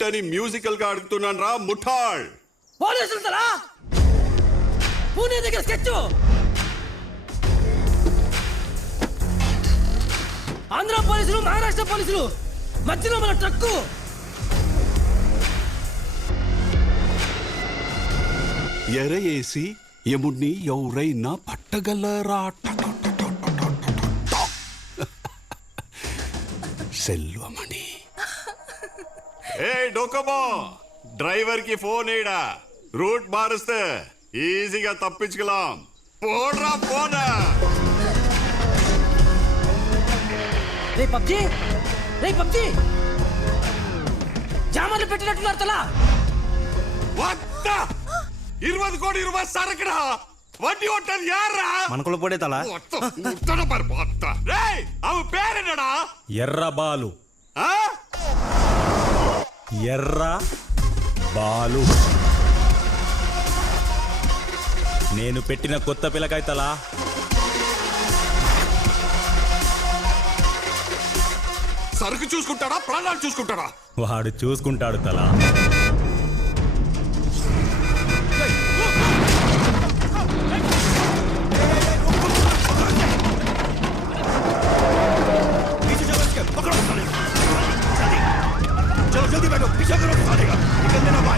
ఏంటని మ్యూజికల్గా అడుగుతున్నాను రా ముఠాళ్ పోలీసులు పూణే దగ్గర స్కెచ్. ఆంధ్ర పోలీసులు మహారాష్ట్ర పోలీసులు మధ్యలో మన ట్రక్కు. ఎరయేసి యముణ్ణి ఎవరైనా పట్టగలరా? సెల్వమణి. ఏ డోకమో. డ్రైవర్కి ఫోన్ ఏడా రూట్ మారుస్తే ఈజీగా తప్పించుకెళ్ళాం పోడ్రా పోనా. రే పబ్జి రే పబ్జి. జామర్లు పెట్టినట్టున్నారు తలా. వద్ద ఇరవై కోటి ఇరవై సరకురా వడ్డీ కొట్టది యారా మనకుల పొడే తల. మొత్తం ముట్టన మరి మొత్తం రేయ్ అవి పేరేనడా ఎర్ర బాలు. ఆ? ఎర్ర బాలు. నేను పెట్టిన కొత్త పిల్లకాయ తల. సరుకు చూసుకుంటాడా? ప్రాణాలు చూసుకుంటాడా? వాడు చూసుకుంటాడు తల. తగిలింది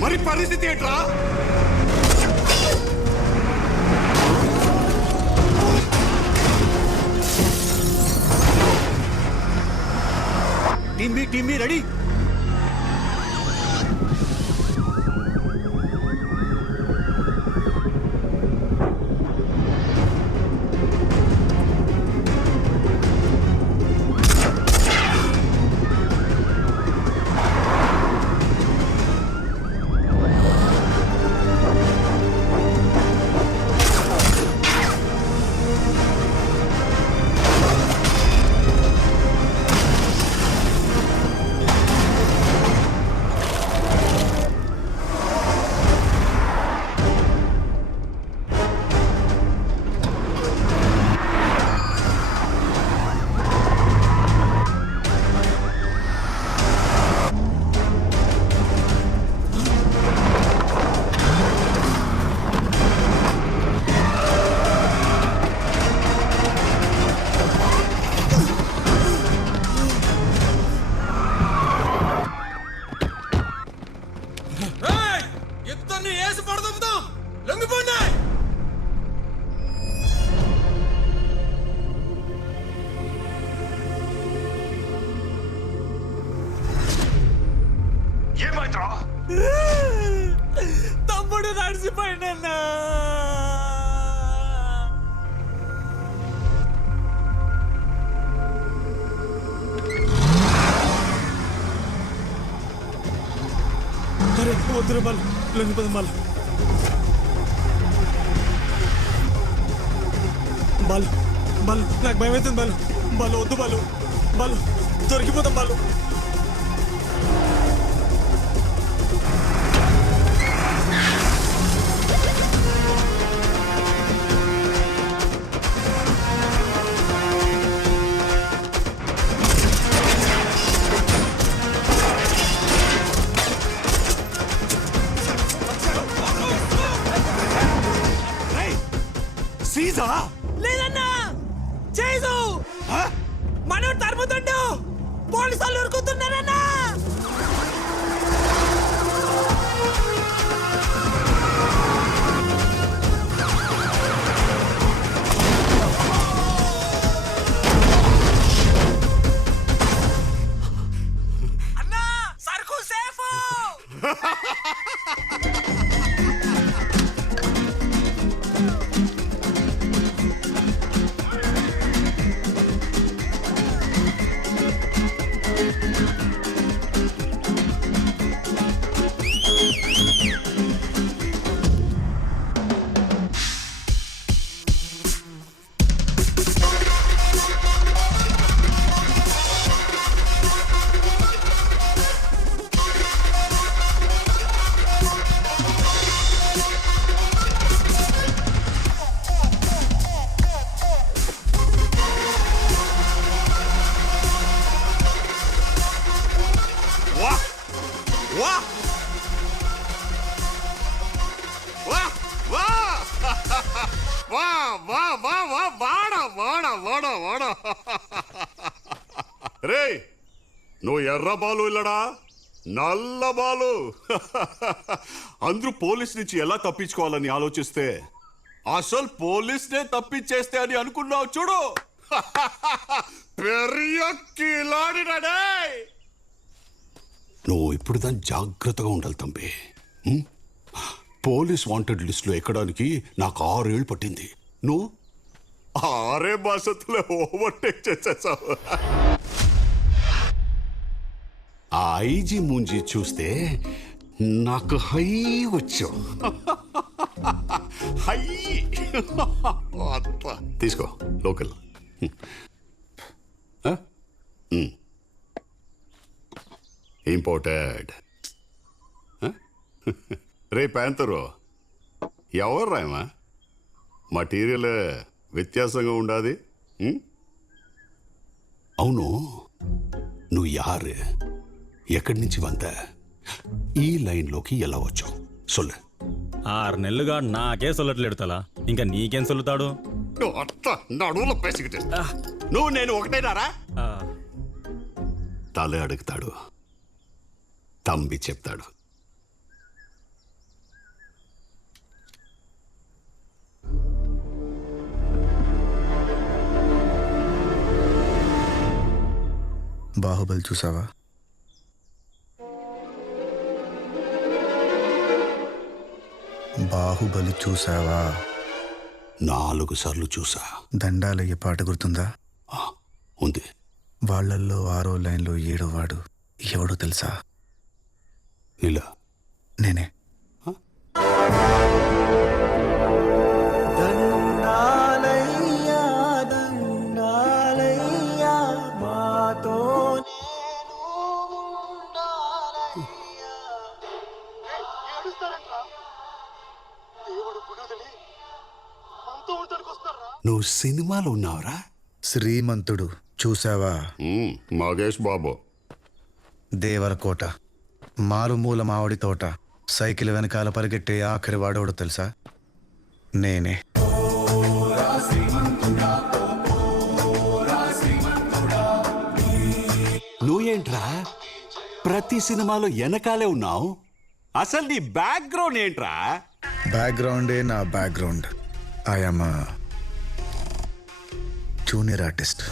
మరి పరిస్థితి ఏంట్రా? Team B ready? అరే వద్దురు బాలు లొంగిపోదాం బాలు బాలు బాలు నాకు భయం అవుతుంది బాలు బాలు వద్దు బాలు బాలు దొరికిపోతాం బాలు వా వా వా వా వా వా వా వాడ వాడ వాడ వాడ రే నువ్వు ఎర్ర బాలు ఇల్లడా? నల్ల బాలు. అందరూ పోలీస్ నుంచి ఎలా తప్పించుకోవాలని ఆలోచిస్తే? అసలు పోలీస్నే తప్పించేస్తే అని అనుకున్నావు చూడు. పెరియ కిలాడినడే. నువ్వు ఇప్పుడు దాన్ని జాగ్రత్తగా ఉండాలి తంబి? పోలీస్ వాంటెడ్ లిస్టులో ఎక్కడానికి నాకు ఆరేళ్ళు పట్టింది. నువ్వు? ఆరే మాసత్తులో ఓవర్టేక్ చేసేసావు. ఆ ఐజీ ముంజి చూస్తే నాకు హై వచ్చావు. హై. తీసుకో లోకల్. ఇంపోర్టెడ్ రే ప్యాంతరు ఎవరు రాయమా మటీరియల్ వ్యత్యాసంగా ఉండాది? ఉం? అవును. నువ్వు యారు? ఎక్కడి నుంచి వంద? ఈ లైన్లోకి ఎలా వచ్చావు? సొల్లు. ఆరు నెలలుగా నాకే సొల్లట్లేడు తలా. ఇంకా నీకేం సొల్లుతాడు? నువ్వు అత్త నడువులో పేసికిటే నువ్వు నేను ఒకటేనారా? తలే అడుగుతాడు. తంబి చెప్తాడు. బాహుబలి చూసావా? బాహుబలి చూసావా? నాలుగు సార్లు చూసా. దండాలయ్య పాట గుర్తుందా? ఉంది. వాళ్ళల్లో ఆరో లైన్లో ఏడో వాడు ఎవడో తెలుసా? ఇలా నేనే. నువ్వు సినిమాలో ఉన్నావురా? శ్రీమంతుడు చూసావా మగేష్ బాబు. దేవరకోట. మారుమూల మామిడి తోట. సైకిల్ వెనకాల పరిగెట్టే ఆఖరి వాడోడు తెలుసా? నేనే. నువ్వేంట్రా? ప్రతి సినిమాలో వెనకాలే ఉన్నావు. అసలు నీ బ్యాక్గ్రౌండ్ ఏంట్రా? బ్యాక్గ్రౌండే నా బ్యాక్గ్రౌండ్. ఐఎమ్ జూనియర్ ఆర్టిస్ట్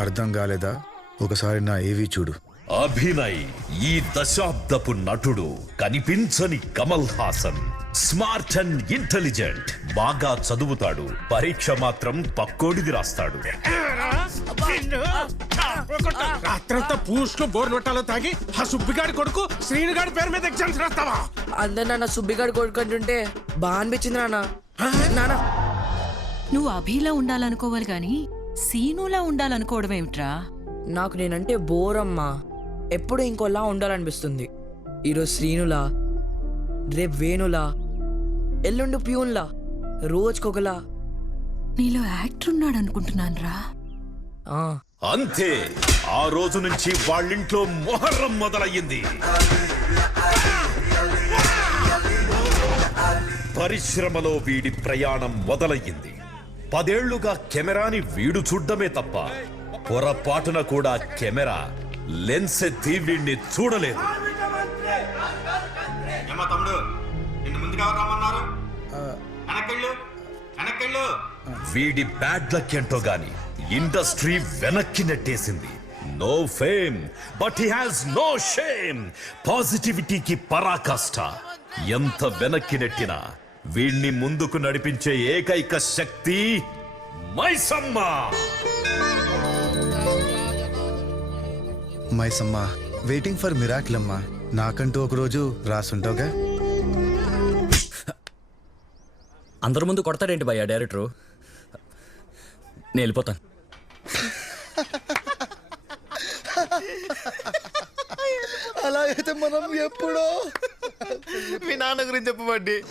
అర్థం కాలేదా? ఒకసారి నా ఏవి చూడు. అభినయ్ ఈ దశాబ్దపు నటుడు కనిపించని Kamal Haasan. Smart and intelligent. బాగా చదువుతాడు. పరీక్ష మాత్రం పక్కోడిది రాస్తాడు. రాత్రంతా పూస్ట్ బోర్ నొట్టాలో తాగి ఆ సుబ్బిగాడి కొడుకు శ్రీనుగాడి పేరు మీద ఎగ్జామ్స్ రాస్తావా? అందరు నాన్న సుబ్బిగాడు కొడుకుంటుంటే బాగా అనిపించింది నాన్న. నాన్న. నువ్వు అభిలా ఉండాలనుకోవాలి గాని సీనులా ఉండాలనుకోవడం ఏమిట్రా నాకు నేనంటే బోరమ్మా. ఎప్పుడు ఇంకోలా ఉండాలనిపిస్తుంది. ఈరోజు శ్రీనులా రేపు వేణులా ఎల్లుండి ప్యూన్లా రోజుకొకలా. నీలో యాక్టర్ ఉన్నాడు అనుకుంటున్నానురా ఆ, అంతే ఆ రోజు నుంచి వాళ్ళింట్లో మొహర్రం మొదలయ్యింది. పరిశ్రమలో వీడి ప్రయాణం మొదలయ్యింది. పదేళ్ళుగా కెమెరాని వీడు చూడ్డమే తప్ప పొరపాటున కూడా కెమెరా లెన్స్ ఎత్తి వీడిని చూడలేదు. ఏమో తమ్ముడు నిన్ను ముందుగా ఎవరు రమ్మన్నారు? వెనకెళ్ళు వెనకెళ్ళు వీడి బ్యాడ్ లక్ ఏంటో గాని ఇండస్ట్రీ వెనక్కి నెట్టేసింది. No fame but he has no shame పాజిటివిటీకి పరాకాష్ట. ఎంత వెనక్కి నెట్టినా వీణ్ణి ముందుకు నడిపించే ఏకైక శక్తి Maisamma. Maisamma waiting for miracle అమ్మా. నాకంటూ ఒక రోజు రాసుంటావుగా? అందరి ముందు కొడతాడేంటి భయ్యా డైరెక్టరు? నేను వెళ్ళిపోతాను. అలా అయితే మనం ఎప్పుడో? మీ నాన్న గురించి చెప్పమండి